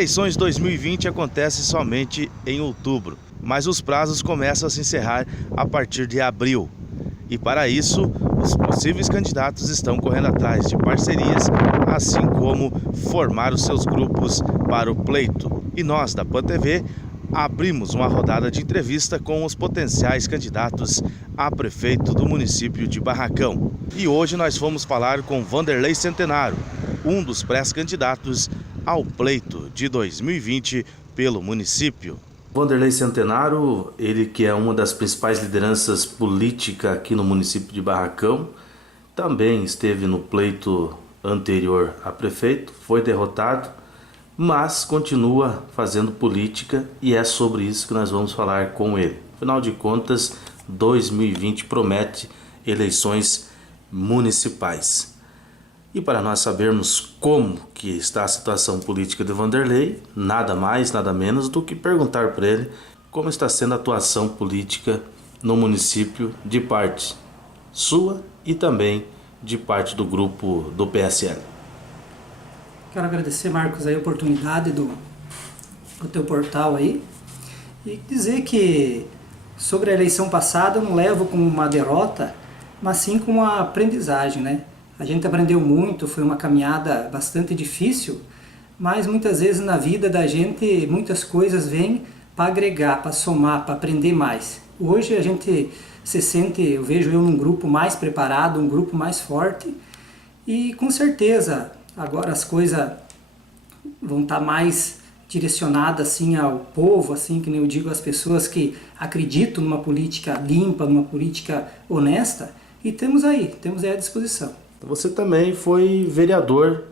Eleições 2020 acontecem somente em outubro, mas os prazos começam a se encerrar a partir de abril. E para isso, os possíveis candidatos estão correndo atrás de parcerias, assim como formar os seus grupos para o pleito. E nós, da PAN TV, abrimos uma rodada de entrevista com os potenciais candidatos a prefeito do município de Barracão. E hoje nós vamos falar com Vanderlei Centenaro, um dos pré-candidatos ao pleito de 2020 pelo município. Vanderlei Centenaro, ele que é uma das principais lideranças políticas aqui no município de Barracão, também esteve no pleito anterior a prefeito, foi derrotado, mas continua fazendo política e é sobre isso que nós vamos falar com ele. Afinal de contas, 2020 promete eleições municipais. E para nós sabermos como que está a situação política de Vanderlei, nada mais, nada menos do que perguntar para ele como está sendo a atuação política no município de parte sua e também de parte do grupo do PSL. Quero agradecer, Marcos, a oportunidade do teu portal aí e dizer que sobre a eleição passada eu não levo como uma derrota, mas sim como uma aprendizagem, né? A gente aprendeu muito, foi uma caminhada bastante difícil, mas muitas vezes na vida da gente muitas coisas vêm para agregar, para somar, para aprender mais. Hoje a gente se sente, eu vejo eu num grupo mais preparado, um grupo mais forte e com certeza agora as coisas vão estar mais direcionadas assim ao povo, assim que nem eu digo, às pessoas que acreditam numa política limpa, numa política honesta e temos aí à disposição. Você também foi vereador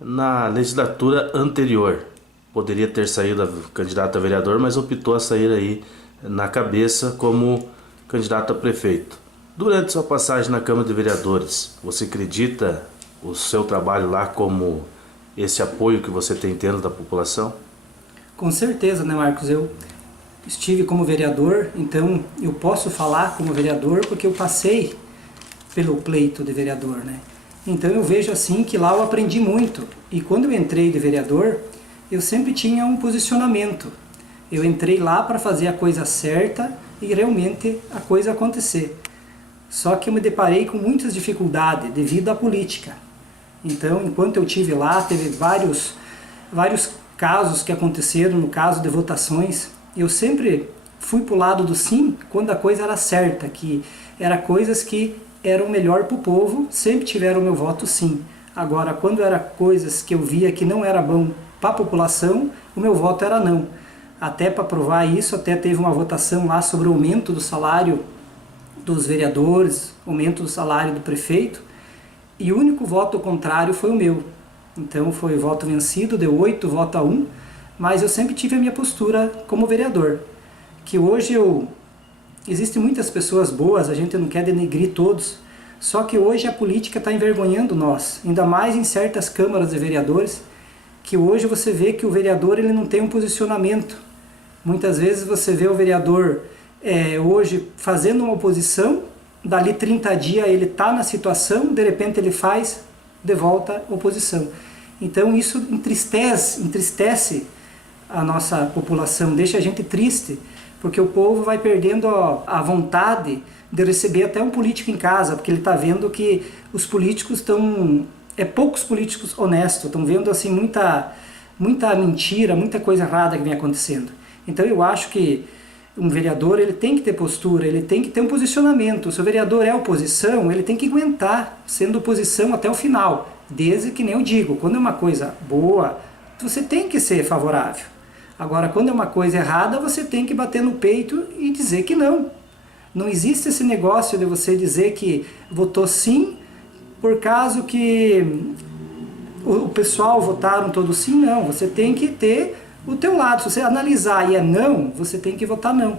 na legislatura anterior. Poderia ter saído candidato a vereador, mas optou a sair aí na cabeça como candidato a prefeito. Durante sua passagem na Câmara de Vereadores, você acredita o seu trabalho lá como esse apoio que você tem tendo da população? Com certeza, né, Marcos? Eu estive como vereador, então eu posso falar como vereador porque eu passei pelo pleito de vereador, né? Então eu vejo assim que lá eu aprendi muito. E quando eu entrei de vereador, eu sempre tinha um posicionamento. Eu entrei lá para fazer a coisa certa e realmente a coisa acontecer. Só que eu me deparei com muitas dificuldades devido à política. Então, enquanto eu tive lá, teve vários casos que aconteceram, no caso de votações. Eu sempre fui para o lado do sim quando a coisa era certa, que era coisas que eram melhor para o povo, sempre tiveram o meu voto sim. Agora, quando era coisas que eu via que não era bom para a população, o meu voto era não. Até para provar isso, até teve uma votação lá sobre o aumento do salário dos vereadores, aumento do salário do prefeito, e o único voto contrário foi o meu. Então foi voto vencido, deu 8 votos a 1, mas eu sempre tive a minha postura como vereador. Que hoje existem muitas pessoas boas, a gente não quer denegrir todos, só que hoje a política está envergonhando nós, ainda mais em certas câmaras de vereadores, que hoje você vê que o vereador ele não tem um posicionamento. Muitas vezes você vê o vereador hoje fazendo uma oposição, dali 30 dias ele está na situação, de repente ele faz de volta oposição. Então isso entristece a nossa população, deixa a gente triste, porque o povo vai perdendo a vontade de receber até um político em casa, porque ele está vendo que os políticos poucos políticos honestos, estão vendo assim muita mentira, muita coisa errada que vem acontecendo. Então eu acho que um vereador ele tem que ter postura, ele tem que ter um posicionamento. Se o vereador é oposição, ele tem que aguentar sendo oposição até o final, desde que nem eu digo, quando é uma coisa boa, você tem que ser favorável. Agora, quando é uma coisa errada, você tem que bater no peito e dizer que não. Não existe esse negócio de você dizer que votou sim por causa que o pessoal votaram todos sim. Não, você tem que ter o teu lado. Se você analisar e é não, você tem que votar não.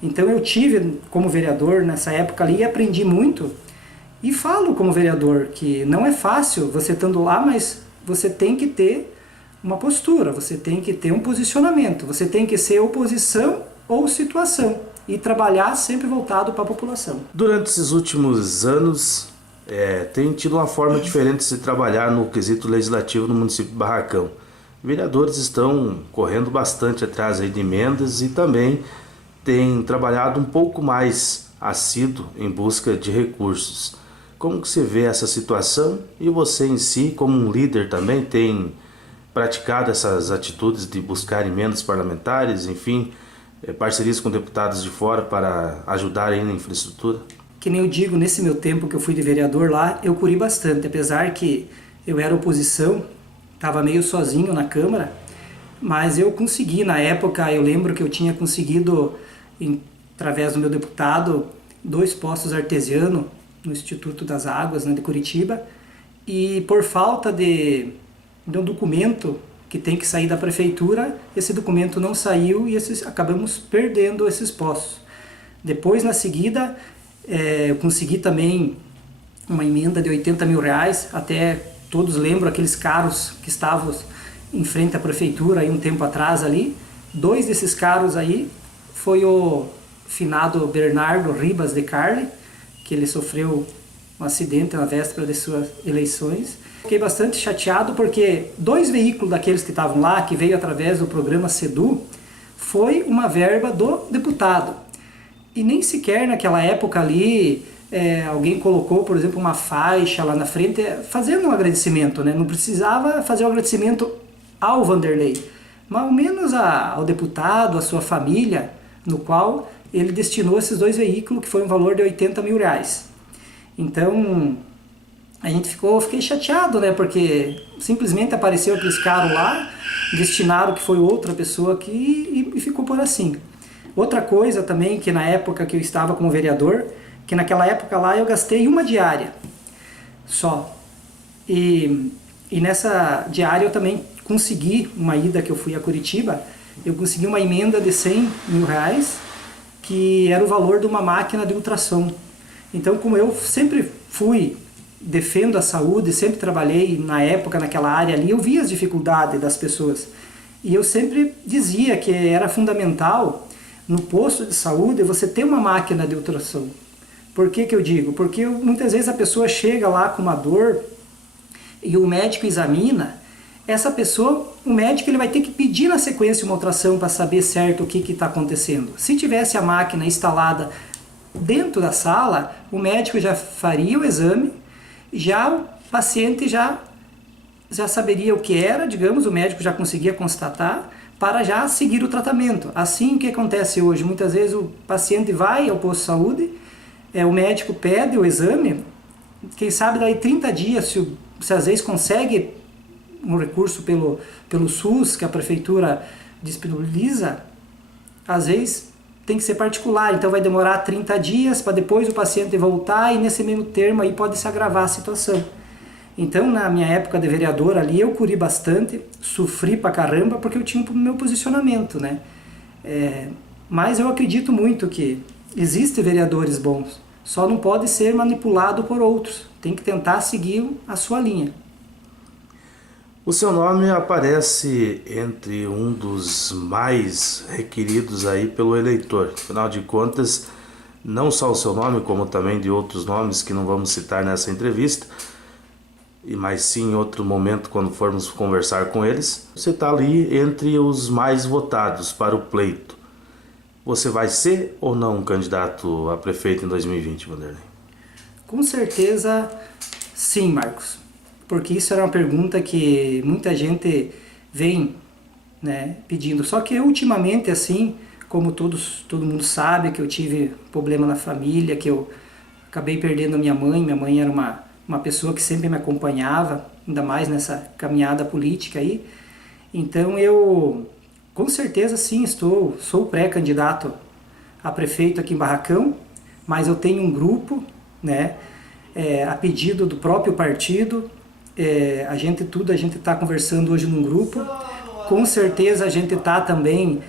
Então eu tive como vereador nessa época ali e aprendi muito. E falo como vereador que não é fácil você estando lá, mas você tem que ter uma postura, você tem que ter um posicionamento, você tem que ser oposição ou situação e trabalhar sempre voltado para a população. Durante esses últimos anos, tem tido uma forma diferente de se trabalhar no quesito legislativo no município de Barracão. Vereadores estão correndo bastante atrás aí de emendas e também têm trabalhado um pouco mais assíduo em busca de recursos. Como que você vê essa situação e você em si, como um líder também, tem praticado essas atitudes de buscar emendas parlamentares, enfim, parcerias com deputados de fora para ajudar aí na infraestrutura? Que nem eu digo, nesse meu tempo que eu fui de vereador lá, eu curi bastante, apesar que eu era oposição, estava meio sozinho na Câmara, mas eu consegui, na época, eu lembro que eu tinha conseguido, através do meu deputado, 2 poços artesianos no Instituto das Águas, né, de Curitiba, e por falta de um documento que tem que sair da prefeitura, esse documento não saiu e acabamos perdendo esses poços. Depois, na seguida, eu consegui também uma emenda de R$80 mil, até todos lembram aqueles carros que estavam em frente à prefeitura aí um tempo atrás ali. 2 desses carros aí foi o finado Bernardo Ribas de Carli, que ele sofreu um acidente na véspera de suas eleições. Fiquei bastante chateado porque 2 veículos daqueles que estavam lá, que veio através do programa SEDU, foi uma verba do deputado. E nem sequer naquela época ali alguém colocou, por exemplo, uma faixa lá na frente fazendo um agradecimento, né? Não precisava fazer um agradecimento ao Vanderlei, mas ao menos ao deputado, à sua família, no qual ele destinou esses 2 veículos, que foi um valor de R$80 mil. Então, fiquei chateado, né? Porque simplesmente apareceu aqueles caras lá, destinaram que foi outra pessoa aqui e ficou por assim. Outra coisa também, que na época que eu estava como vereador, que naquela época lá eu gastei uma diária só. E nessa diária eu também consegui, uma ida que eu fui a Curitiba, eu consegui uma emenda de R$100 mil, que era o valor de uma máquina de ultrassom. Então, como eu sempre defendo a saúde, sempre trabalhei na época naquela área ali, eu via as dificuldades das pessoas. E eu sempre dizia que era fundamental no posto de saúde você ter uma máquina de ultrassom. Por que que eu digo? Porque muitas vezes a pessoa chega lá com uma dor e o médico examina, essa pessoa, o médico ele vai ter que pedir na sequência uma ultrassom para saber certo o que está acontecendo. Se tivesse a máquina instalada dentro da sala, o médico já faria o exame, já o paciente já saberia o que era, digamos, o médico já conseguia constatar, para já seguir o tratamento. Assim, o que acontece hoje? Muitas vezes o paciente vai ao posto de saúde, o médico pede o exame, quem sabe daí 30 dias, se às vezes consegue um recurso pelo SUS, que a prefeitura disponibiliza, às vezes tem que ser particular, então vai demorar 30 dias para depois o paciente voltar e nesse meio termo aí pode se agravar a situação. Então, na minha época de vereador ali, eu curi bastante, sofri pra caramba, porque eu tinha o meu posicionamento, né? Mas eu acredito muito que existem vereadores bons, só não pode ser manipulado por outros, tem que tentar seguir a sua linha. O seu nome aparece entre um dos mais requeridos aí pelo eleitor. Afinal de contas, não só o seu nome, como também de outros nomes que não vamos citar nessa entrevista, mas sim em outro momento quando formos conversar com eles, você está ali entre os mais votados para o pleito. Você vai ser ou não um candidato a prefeito em 2020, Vanderlei? Com certeza sim, Marcos, porque isso era uma pergunta que muita gente vem, né, pedindo. Só que ultimamente, assim, como todo mundo sabe, que eu tive problema na família, que eu acabei perdendo a minha mãe era uma pessoa que sempre me acompanhava, ainda mais nessa caminhada política aí. Então eu, com certeza sim, sou pré-candidato a prefeito aqui em Barracão, mas eu tenho um grupo, né, a pedido do próprio partido, a gente está conversando hoje num grupo, com certeza a gente está também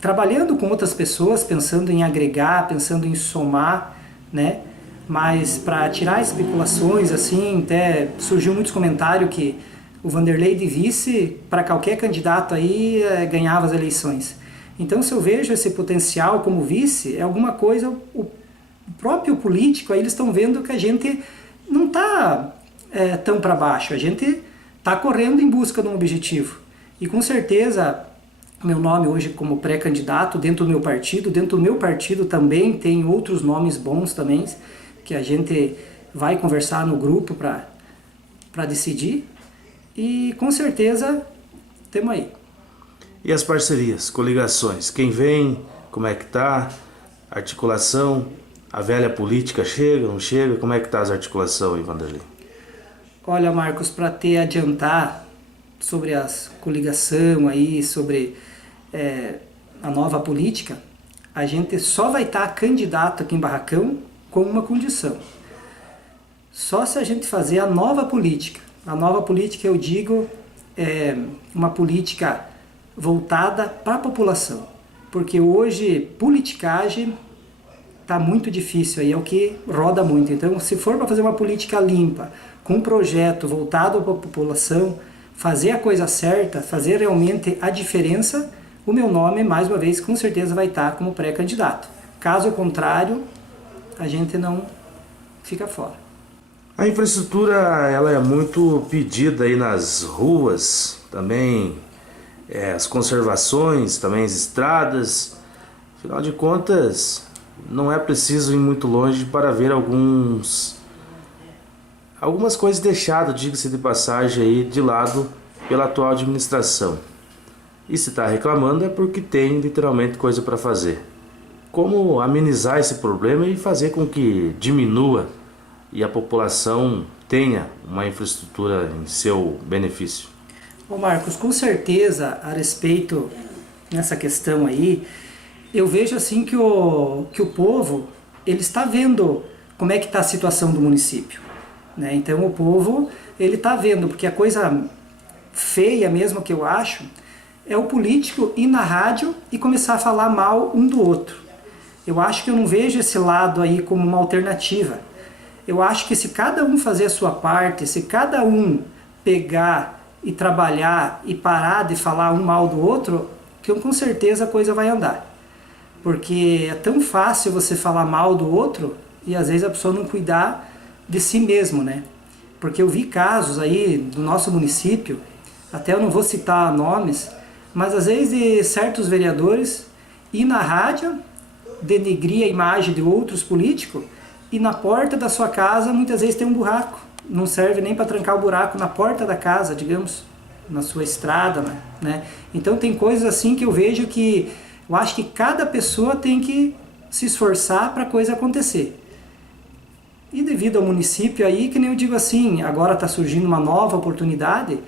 trabalhando com outras pessoas, pensando em agregar, pensando em somar, né? Mas para tirar especulações, assim, até surgiu muitos comentários que o Vanderlei de vice, para qualquer candidato aí, ganhava as eleições. Então, se eu vejo esse potencial como vice, é alguma coisa, o próprio político, aí eles estão vendo que a gente não está tão para baixo, a gente está correndo em busca de um objetivo. E com certeza, meu nome hoje como pré-candidato dentro do meu partido também tem outros nomes bons também, que a gente vai conversar no grupo para decidir. E com certeza, temos aí. E as parcerias, coligações? Quem vem? Como é que tá? Articulação? A velha política chega, não chega? Como é que tá as articulações aí, Vanderlei? Olha, Marcos, para te adiantar sobre as coligação aí, sobre a nova política, a gente só vai estar candidato aqui em Barracão com uma condição. Só se a gente fazer a nova política. A nova política, eu digo, é uma política voltada para a população. Porque hoje, politicagem está muito difícil, aí é o que roda muito. Então, se for para fazer uma política limpa, com um projeto voltado para a população, fazer a coisa certa, fazer realmente a diferença, o meu nome, mais uma vez, com certeza vai estar como pré-candidato. Caso contrário, a gente não fica fora. A infraestrutura, ela é muito pedida aí nas ruas, também as conservações, também as estradas. Afinal de contas, não é preciso ir muito longe para ver algumas coisas deixadas, diga-se de passagem, aí de lado pela atual administração. E se está reclamando é porque tem literalmente coisa para fazer. Como amenizar esse problema e fazer com que diminua e a população tenha uma infraestrutura em seu benefício? Ô Marcos, com certeza, a respeito nessa questão aí, eu vejo assim que o povo, ele está vendo como é que está a situação do município, né? Então o povo, ele está vendo, porque a coisa feia mesmo que eu acho, é o político ir na rádio e começar a falar mal um do outro. Eu acho que eu não vejo esse lado aí como uma alternativa. Eu acho que se cada um fazer a sua parte, se cada um pegar e trabalhar e parar de falar um mal do outro, que com certeza a coisa vai andar. Porque é tão fácil você falar mal do outro e às vezes a pessoa não cuidar de si mesmo, né? Porque eu vi casos aí do nosso município, até eu não vou citar nomes, mas às vezes de certos vereadores ir na rádio, denegrir a imagem de outros políticos e na porta da sua casa muitas vezes tem um buraco. Não serve nem para trancar o buraco na porta da casa, digamos, na sua estrada, né? Então tem coisas assim que eu vejo que eu acho que cada pessoa tem que se esforçar para a coisa acontecer. E devido ao município aí, que nem eu digo assim, agora está surgindo uma nova oportunidade,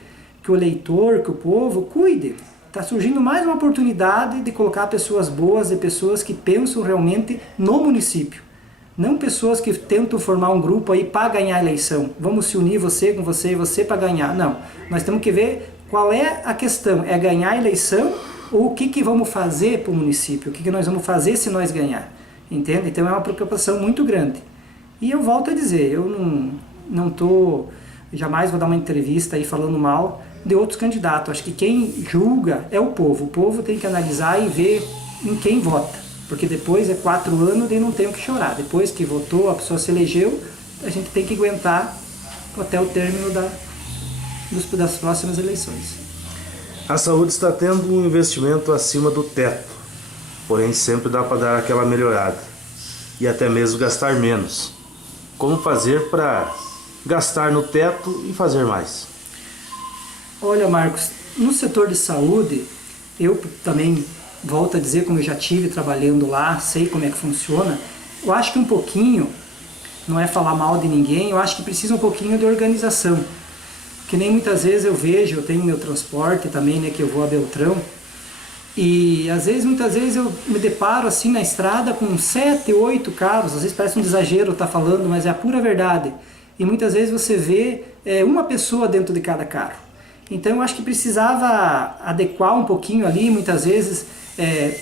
que o eleitor, que o povo cuide. Está surgindo mais uma oportunidade de colocar pessoas boas e pessoas que pensam realmente no município. Não pessoas que tentam formar um grupo aí para ganhar a eleição. Vamos se unir você com você e você para ganhar. Não, nós temos que ver qual é a questão. É ganhar a eleição ou o que vamos fazer para o município? O que nós vamos fazer se nós ganhar? Entende? Então é uma preocupação muito grande. E eu volto a dizer, eu não tô, jamais vou dar uma entrevista aí falando mal de outros candidatos. Acho que quem julga é o povo. O povo tem que analisar e ver em quem vota. Porque depois é 4 anos e não tem o que chorar. Depois que votou, a pessoa se elegeu, a gente tem que aguentar até o término das próximas eleições. A saúde está tendo um investimento acima do teto, porém sempre dá para dar aquela melhorada e até mesmo gastar menos. Como fazer para gastar no teto e fazer mais? Olha, Marcos, no setor de saúde, eu também volto a dizer, como eu já tive trabalhando lá, sei como é que funciona, eu acho que um pouquinho, não é falar mal de ninguém, eu acho que precisa um pouquinho de organização. Que nem muitas vezes eu vejo, eu tenho meu transporte também, né, que eu vou a Beltrão, e às vezes, muitas vezes eu me deparo assim na estrada com 7, 8 carros, às vezes parece um exagero estar falando, mas é a pura verdade. E muitas vezes você vê uma pessoa dentro de cada carro. Então eu acho que precisava adequar um pouquinho ali, muitas vezes,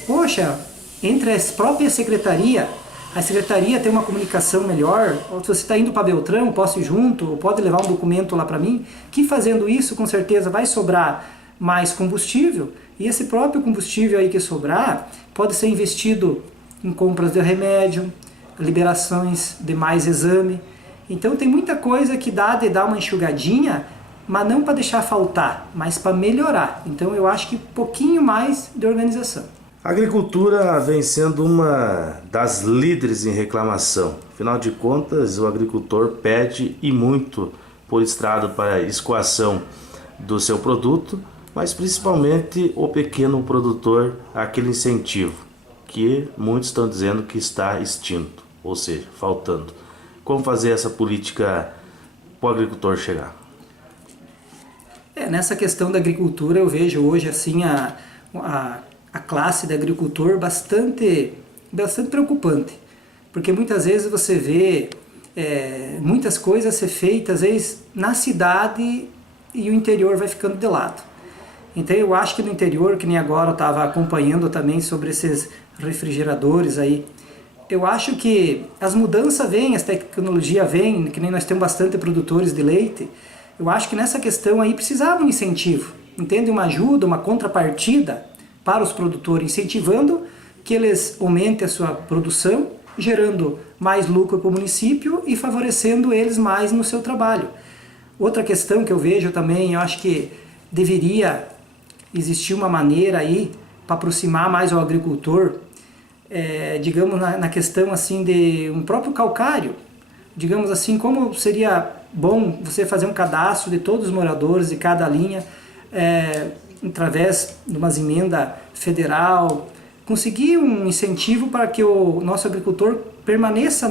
poxa, entre a própria secretaria, a secretaria tem uma comunicação melhor, ou se você está indo para Beltrão, posso ir junto, ou pode levar um documento lá para mim, que fazendo isso com certeza vai sobrar mais combustível, e esse próprio combustível aí que sobrar pode ser investido em compras de remédio, liberações de mais exame. Então tem muita coisa que dá de dar uma enxugadinha, mas não para deixar faltar, mas para melhorar. Então eu acho que um pouquinho mais de organização. A agricultura vem sendo uma das líderes em reclamação. Afinal de contas, o agricultor pede e muito por estrado para a escoação do seu produto, mas principalmente o pequeno produtor, aquele incentivo que muitos estão dizendo que está extinto, ou seja, faltando. Como fazer essa política para o agricultor chegar? Nessa questão da agricultura eu vejo hoje assim a classe de agricultor bastante preocupante, porque muitas vezes você vê muitas coisas ser feitas, às vezes na cidade, e o interior vai ficando de lado. Então eu acho que no interior, que nem agora eu estava acompanhando também sobre esses refrigeradores aí, eu acho que as mudanças vêm, as tecnologias vêm, que nem nós temos bastante produtores de leite, eu acho que nessa questão aí precisava um incentivo, entende? Uma ajuda, uma contrapartida para os produtores, incentivando que eles aumentem a sua produção, gerando mais lucro para o município e favorecendo eles mais no seu trabalho. Outra questão que eu vejo também, eu acho que deveria existir uma maneira aí para aproximar mais o agricultor, digamos na questão assim de um próprio calcário, digamos assim, como seria bom você fazer um cadastro de todos os moradores de cada linha, através de uma emenda federal, conseguir um incentivo para que o nosso agricultor permaneça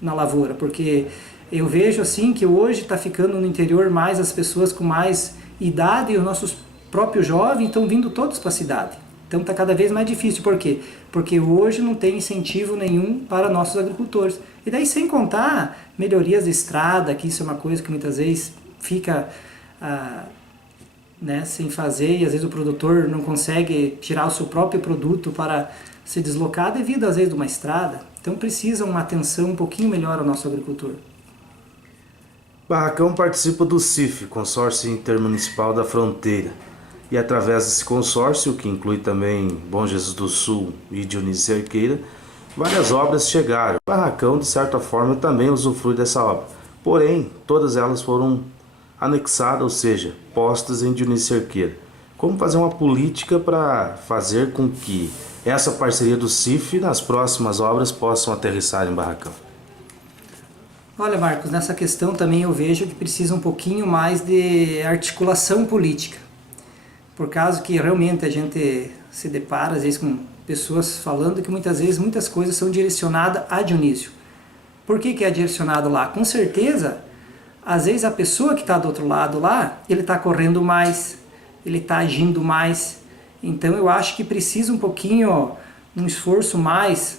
na lavoura, porque eu vejo assim que hoje está ficando no interior mais as pessoas com mais idade e os nossos próprios jovens estão vindo todos para a cidade. Então está cada vez mais difícil. Por quê? Porque hoje não tem incentivo nenhum para nossos agricultores. E daí sem contar melhorias de estrada, que isso é uma coisa que muitas vezes fica sem fazer, e às vezes o produtor não consegue tirar o seu próprio produto para se deslocar devido às vezes de uma estrada. Então precisa uma atenção um pouquinho melhor ao nosso agricultor. Barracão participa do CIF, Consórcio Intermunicipal da Fronteira, e através desse consórcio, que inclui também Bom Jesus do Sul e Dionísio Cerqueira, várias obras chegaram. O Barracão, de certa forma, também usufrui dessa obra, porém, todas elas foram anexadas, ou seja, postas em Dionísio Cerqueira. Como fazer uma política para fazer com que essa parceria do CIF nas próximas obras possam aterrissar em Barracão? Olha, Marcos, nessa questão também eu vejo que precisa um pouquinho mais de articulação política. Por causa que realmente a gente se depara às vezes com pessoas falando que muitas vezes muitas coisas são direcionadas a Dionísio. Por que é direcionado lá? Com certeza, às vezes a pessoa que está do outro lado lá, ele está correndo mais, ele está agindo mais. Então eu acho que precisa um pouquinho, um esforço mais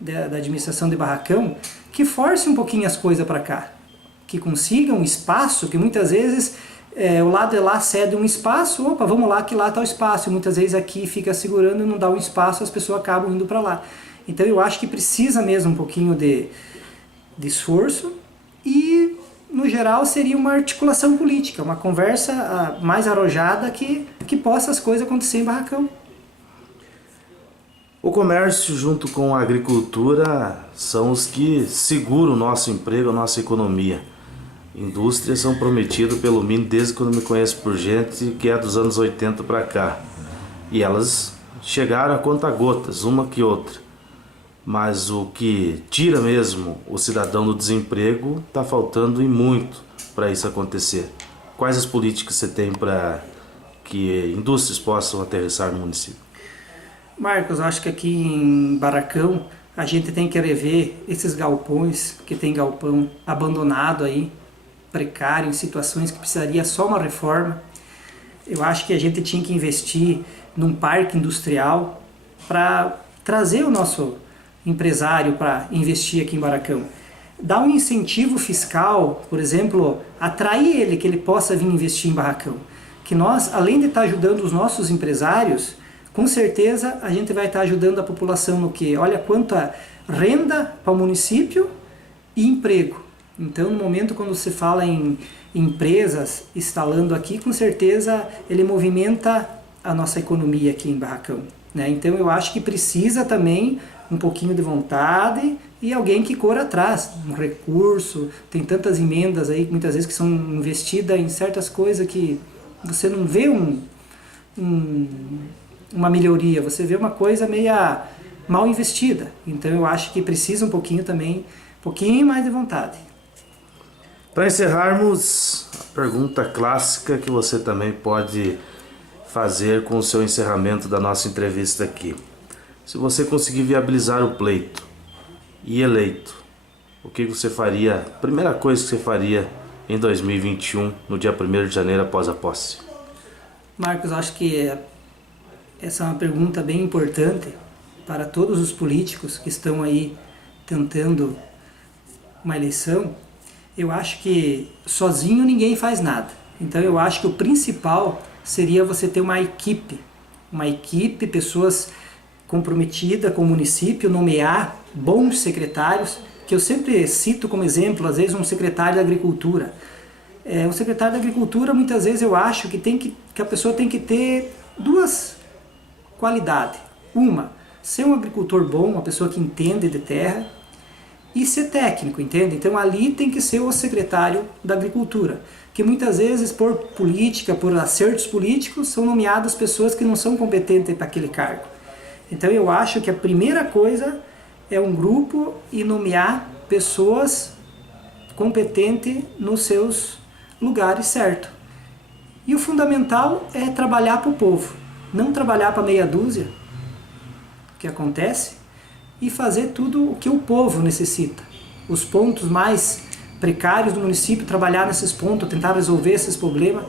da administração de Barracão, que force um pouquinho as coisas para cá, que consiga um espaço, que muitas vezes o lado de lá cede um espaço, opa, vamos lá que lá está o espaço, e muitas vezes aqui fica segurando e não dá um espaço, as pessoas acabam indo para lá. Então eu acho que precisa mesmo um pouquinho de esforço e, no geral, seria uma articulação política, uma conversa mais arrojada que possa as coisas acontecer em Barracão. O comércio junto com a agricultura são os que seguram o nosso emprego, a nossa economia. Indústrias são prometidas pelo MIN desde quando me conheço por gente, que é dos anos 80 para cá. E elas chegaram a conta-gotas, uma que outra. Mas o que tira mesmo o cidadão do desemprego está faltando e muito para isso acontecer. Quais as políticas você tem para que indústrias possam aterrissar no município? Marcos, eu acho que aqui em Barracão a gente tem que rever esses galpões, que tem galpão abandonado aí, precário, em situações que precisaria só uma reforma. Eu acho que a gente tinha que investir num parque industrial para trazer o nosso empresário para investir aqui em Barracão. Dar um incentivo fiscal, por exemplo, atrair ele, que ele possa vir investir em Barracão. Que nós, além de estar ajudando os nossos empresários, com certeza a gente vai estar ajudando a população no quê? Olha quanta renda para o município e emprego. Então, no momento quando você fala em empresas instalando aqui, com certeza ele movimenta a nossa economia aqui em Barracão, né? Então, eu acho que precisa também um pouquinho de vontade e alguém que corra atrás, um recurso. Tem tantas emendas aí, muitas vezes, que são investidas em certas coisas que você não vê uma melhoria, você vê uma coisa meia mal investida. Então eu acho que precisa um pouquinho mais de vontade. Para encerrarmos, a pergunta clássica que você também pode fazer com o seu encerramento da nossa entrevista aqui. Se você conseguir viabilizar o pleito e eleito, o que você faria, a primeira coisa que você faria em 2021, no dia 1º de janeiro após a posse? Marcos, acho que essa é uma pergunta bem importante para todos os políticos que estão aí tentando uma eleição. Eu acho que sozinho ninguém faz nada. Então eu acho que o principal seria você ter uma equipe, pessoas comprometidas com o município, nomear bons secretários, que eu sempre cito como exemplo, às vezes um secretário da Agricultura. O secretário da Agricultura, muitas vezes eu acho que a pessoa tem que ter duas qualidades. Uma, ser um agricultor bom, uma pessoa que entende de terra, e ser técnico, entende? Então ali tem que ser o secretário da Agricultura, que muitas vezes por política, por acertos políticos, são nomeadas pessoas que não são competentes para aquele cargo. Então eu acho que a primeira coisa é um grupo e nomear pessoas competentes nos seus lugares certos. E o fundamental é trabalhar para o povo, não trabalhar para meia dúzia, que acontece, e fazer tudo o que o povo necessita. Os pontos mais precários do município, trabalhar nesses pontos, tentar resolver esses problemas.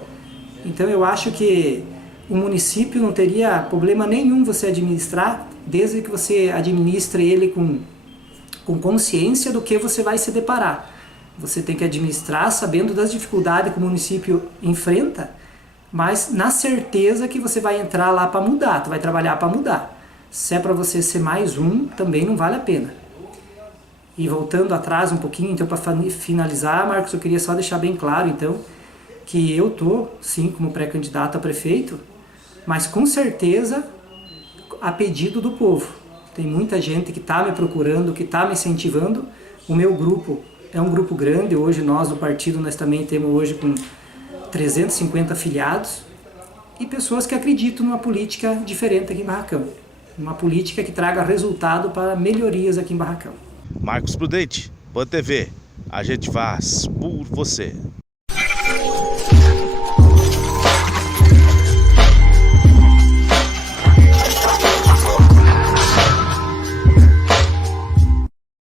Então eu acho que o município não teria problema nenhum você administrar, desde que você administre ele com consciência do que você vai se deparar. Você tem que administrar sabendo das dificuldades que o município enfrenta, mas na certeza que você vai entrar lá para mudar, tu vai trabalhar para mudar. Se é para você ser mais um, também não vale a pena. E voltando atrás um pouquinho, então, para finalizar, Marcos, eu queria só deixar bem claro, então, que eu tô, sim, como pré-candidato a prefeito, mas com certeza a pedido do povo. Tem muita gente que está me procurando, que está me incentivando. O meu grupo é um grupo grande, hoje nós do partido, nós também temos hoje com 350 afiliados, e pessoas que acreditam numa política diferente aqui em Barracão. Uma política que traga resultado para melhorias aqui em Barracão. Marcos Prudente, PAN TV, a gente faz por você.